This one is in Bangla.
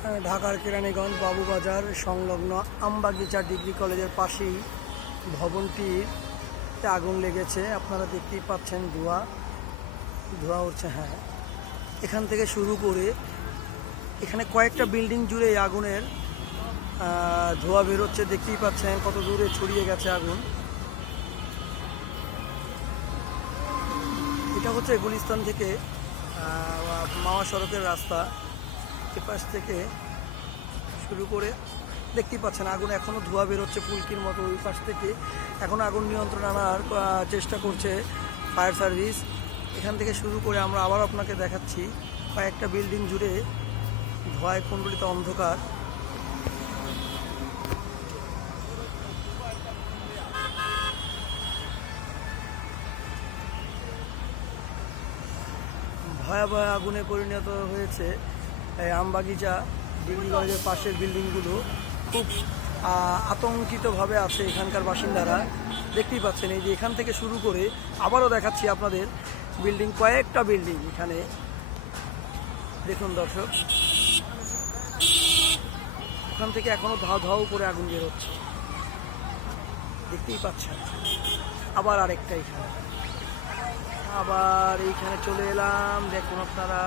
ঢাকার কেরানীগঞ্জ বাবুবাজার সংলগ্ন আমবাগিচা ডিগ্রি কলেজের পাশেই ভবনটিতে আগুন লেগেছে। আপনারা দেখতেই পাচ্ছেন ধোঁয়া উঠছে। হ্যাঁ, এখান থেকে শুরু করে এখানে কয়েকটা বিল্ডিং জুড়ে এই আগুনের ধোঁয়া বেরোচ্ছে। দেখতেই পাচ্ছেন কত দূরে ছড়িয়ে গেছে আগুন। এটা হচ্ছে গুলিস্তান থেকে মাওয়া সড়কের রাস্তা। এপাশ থেকে শুরু করে দেখতেই পাচ্ছেন আগুন এখনও ধোঁয়া বেরোচ্ছে ফুলকির মতো। ওই পাশ থেকে এখনও আগুন নিয়ন্ত্রণ আনার চেষ্টা করছে ফায়ার সার্ভিস। এখান থেকে শুরু করে আমরা আবার আপনাকে দেখাচ্ছি কয়েকটা বিল্ডিং জুড়ে ধোঁয়ায় কুণ্ডলিত অন্ধকার। ভয়াবহ আগুনে পরিণত হয়েছে এই আমবাগিচা ডিগ্রি কলেজের পাশের বিল্ডিংগুলো। খুব আতঙ্কিতভাবে আছে এখানকার বাসিন্দারা। দেখতেই পাচ্ছেন এই যে এখান থেকে শুরু করে আবারও দেখাচ্ছি আপনাদের বিল্ডিং, কয়েকটা বিল্ডিং এখানে দেখুন দর্শক। ওখান থেকে এখনও ধাও করে আগুন বেরোচ্ছে, দেখতেই পাচ্ছেন। আবার আরেকটা এখানে, আবার এইখানে চলে এলাম, দেখুন আপনারা।